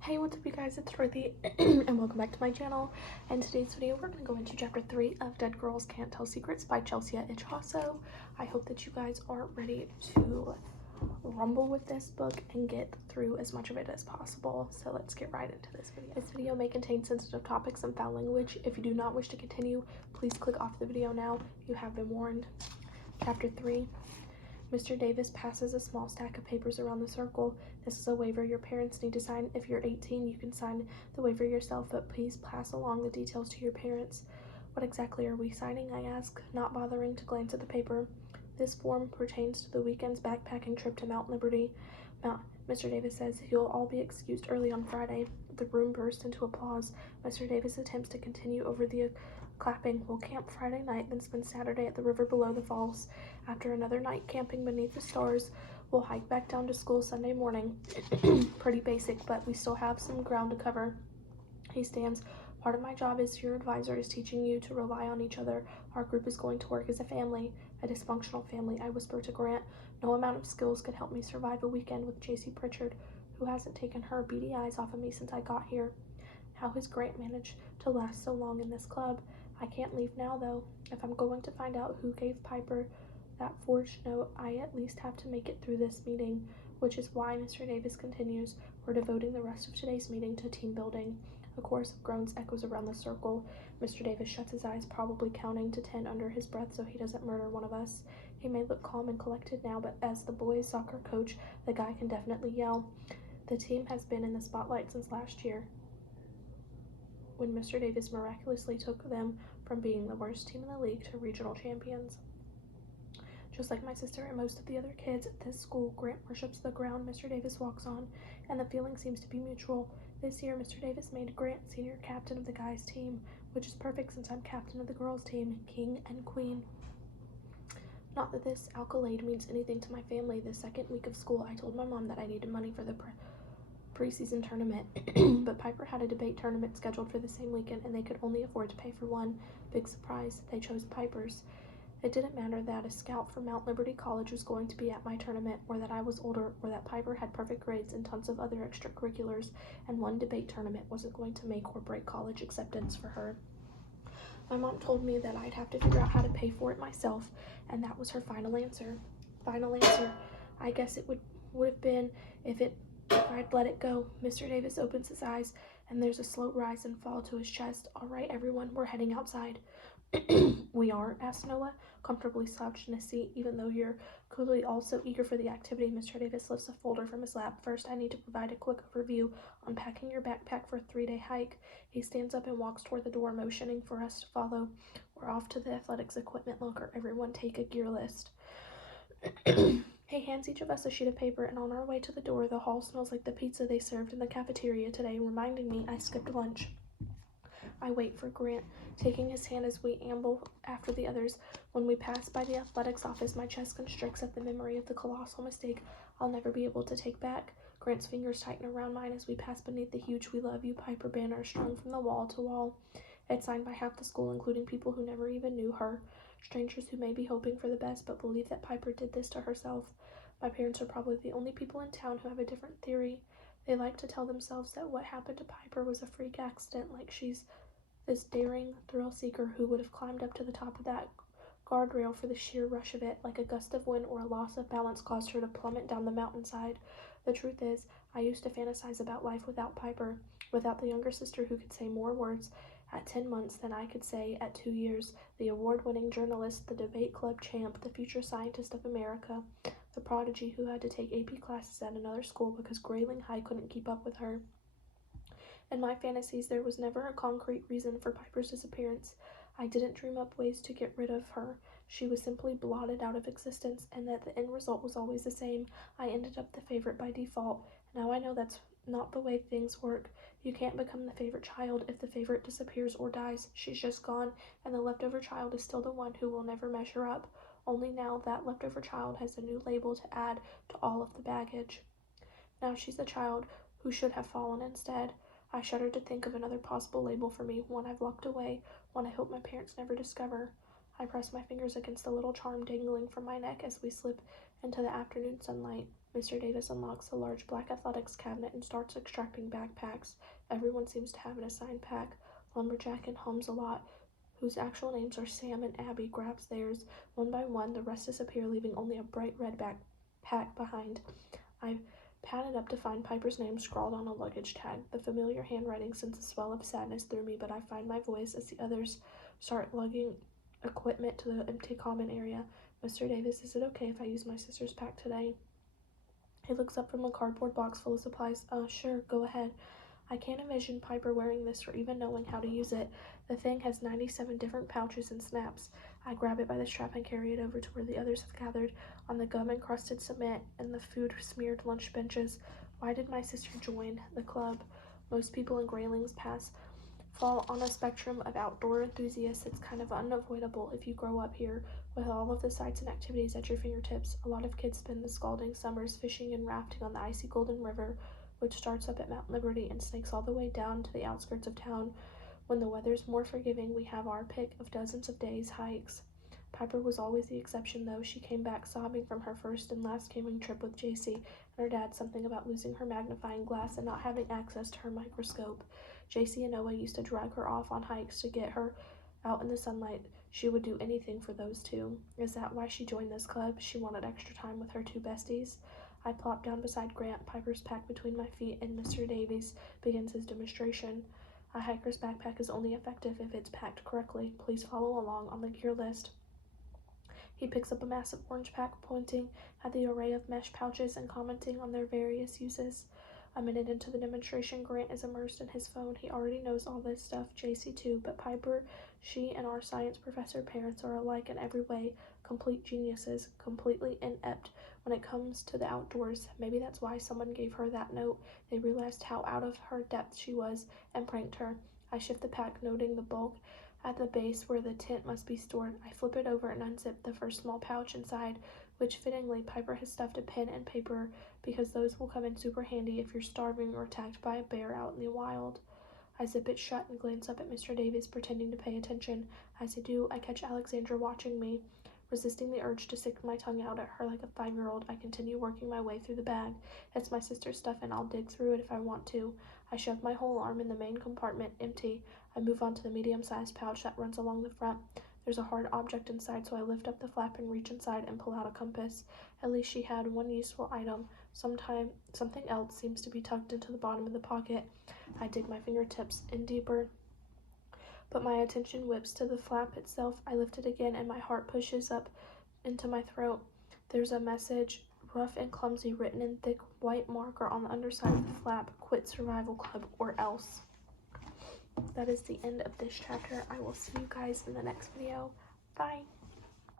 Hey, what's up you guys, it's Ch3 and welcome back to my channel. In today's video, we're going to go into chapter 3 of Dead Girls Can't Tell Secrets by Ch3. I hope that you guys are ready to rumble with this book and get through as much of it as possible. So let's get right into this video. This video may contain sensitive topics and foul language. If you do not wish to continue, please click off the video now. You have been warned. Chapter 3. Mr. Davis passes a small stack of papers around the circle. This is a waiver your parents need to sign. If you're 18, you can sign the waiver yourself, but please pass along the details to your parents. What exactly are we signing? I ask, not bothering to glance at the paper. This form pertains to the weekend's backpacking trip to Mount Liberty. Mr. Davis says you'll all be excused early on Friday. The room bursts into applause. Mr. Davis attempts to continue over the clapping. We'll camp Friday night, then spend Saturday at the river below the falls. After another night camping beneath the stars, we'll hike back down to school Sunday morning. Pretty basic, but we still have some ground to cover. He stands. Part of my job as your advisor is teaching you to rely on each other. Our group is going to work as a family, a dysfunctional family, I whisper to Grant. No amount of skills could help me survive a weekend with J.C. Pritchard, who hasn't taken her beady eyes off of me since I got here. How has Grant managed to last so long in this club? I can't leave now, though. If I'm going to find out who gave Piper that forged note, I at least have to make it through this meeting, which is why Mr. Davis continues. We're devoting the rest of today's meeting to team building. A chorus of groans echoes around the circle. Mr. Davis shuts his eyes, probably counting to 10 under his breath so he doesn't murder one of us. He may look calm and collected now, but as the boys' soccer coach, the guy can definitely yell. The team has been in the spotlight since last year, when Mr. Davis miraculously took them from being the worst team in the league to regional champions. Just like my sister and most of the other kids at this school, Grant worships the ground Mr. Davis walks on, and the feeling seems to be mutual. This year, Mr. Davis made Grant senior captain of the guys' team, which is perfect since I'm captain of the girls' team, king and queen. Not that this accolade means anything to my family. The second week of school, I told my mom that I needed money for the preseason tournament, but Piper had a debate tournament scheduled for the same weekend, and they could only afford to pay for one. Big surprise, they chose Piper's. It didn't matter that a scout from Mount Liberty College was going to be at my tournament, or that I was older, or that Piper had perfect grades and tons of other extracurriculars, and one debate tournament wasn't going to make or break college acceptance for her. My mom told me that I'd have to figure out how to pay for it myself, and that was her final answer. I guess it would have been if I'd let it go. Mr. Davis opens his eyes, and there's a slow rise and fall to his chest. All right, everyone, we're heading outside. We are? Asked Noah, comfortably slouched in his seat, even though you're clearly all so eager for the activity. Mr. Davis lifts a folder from his lap. First, I need to provide a quick overview on packing your backpack for a 3-day hike. He stands up and walks toward the door, motioning for us to follow. We're off to the athletics equipment locker. Everyone take a gear list. He hands each of us a sheet of paper, and on our way to the door, the hall smells like the pizza they served in the cafeteria today, reminding me I skipped lunch. I wait for Grant, taking his hand as we amble after the others. When we pass by the athletics office, my chest constricts at the memory of the colossal mistake I'll never be able to take back. Grant's fingers tighten around mine as we pass beneath the huge "We Love You" Piper banner strung from the wall to wall. It's signed by half the school, including people who never even knew her. Strangers who may be hoping for the best but believe that Piper did this to herself. My parents are probably the only people in town who have a different theory. They like to tell themselves that what happened to Piper was a freak accident, like she's this daring thrill-seeker who would have climbed up to the top of that guardrail for the sheer rush of it, like a gust of wind or a loss of balance caused her to plummet down the mountainside. The truth is, I used to fantasize about life without Piper, without the younger sister who could say more words at 10 months than I could say at 2 years, the award-winning journalist, the debate club champ, the future scientist of America, the prodigy who had to take AP classes at another school because Grayling High couldn't keep up with her. In my fantasies, there was never a concrete reason for Piper's disappearance. I didn't dream up ways to get rid of her. She was simply blotted out of existence, and that the end result was always the same. I ended up the favorite by default. Now I know that's not the way things work. You can't become the favorite child if the favorite disappears or dies. She's just gone, and the leftover child is still the one who will never measure up. Only now that leftover child has a new label to add to all of the baggage. Now she's the child who should have fallen instead. I shudder to think of another possible label for me, one I've locked away, one I hope my parents never discover. I press my fingers against the little charm dangling from my neck as we slip into the afternoon sunlight. Mr. Davis unlocks a large black athletics cabinet and starts extracting backpacks. Everyone seems to have an assigned pack. Lumberjack and Hums-a-Lot, whose actual names are Sam and Abby, grabs theirs. One by one, the rest disappear, leaving only a bright red backpack behind. I patted up to find Piper's name scrawled on a luggage tag. The familiar handwriting sends a swell of sadness through me, but I find my voice as the others start lugging equipment to the empty common area. Mr. Davis, is it okay if I use my sister's pack today? He looks up from a cardboard box full of supplies. Sure, go ahead. I can't envision Piper wearing this or even knowing how to use it. The thing has 97 different pouches and snaps. I grab it by the strap and carry it over to where the others have gathered, on the gum-encrusted cement and the food-smeared lunch benches. Why did my sister join the club? Most people in Grayling's Pass fall on a spectrum of outdoor enthusiasts. It's kind of unavoidable if you grow up here with all of the sights and activities at your fingertips. A lot of kids spend the scalding summers fishing and rafting on the icy Golden River, which starts up at Mount Liberty and snakes all the way down to the outskirts of town. When the weather's more forgiving, we have our pick of dozens of days' hikes. Piper was always the exception, though. She came back sobbing from her first and last camping trip with JC and her dad, something about losing her magnifying glass and not having access to her microscope. JC and Noah used to drag her off on hikes to get her out in the sunlight. She would do anything for those two. Is that why she joined this club? She wanted extra time with her two besties? I plop down beside Grant, Piper's pack between my feet, and Mr. Davies begins his demonstration. A hiker's backpack is only effective if it's packed correctly. Please follow along on the gear list. He picks up a massive orange pack, pointing at the array of mesh pouches and commenting on their various uses. A minute into the demonstration, Grant is immersed in his phone. He already knows all this stuff, JC too, but Piper, she, and our science professor parents are alike in every way, complete geniuses, completely inept when it comes to the outdoors. Maybe that's why someone gave her that note. They realized how out of her depth she was and pranked her. I shift the pack, noting the bulk at the base where the tent must be stored. I flip it over and unzip the first small pouch inside, which fittingly Piper has stuffed a pen and paper because those will come in super handy if you're starving or attacked by a bear out in the wild. I zip it shut and glance up at Mr. Davies, pretending to pay attention. As I do, I catch Alexandra watching me. Resisting the urge to stick my tongue out at her like a 5-year-old, I continue working my way through the bag. It's my sister's stuff and I'll dig through it if I want to. I shove my whole arm in the main compartment, empty. I move on to the medium-sized pouch that runs along the front. There's a hard object inside, so I lift up the flap and reach inside and pull out a compass. At least she had one useful item. Something else seems to be tucked into the bottom of the pocket. I dig my fingertips in deeper, but my attention whips to the flap itself. I lift it again and my heart pushes up into my throat. There's a message, rough and clumsy, written in thick white marker on the underside of the flap: quit survival club or else. That is the end of this chapter. I will see you guys in the next video. Bye.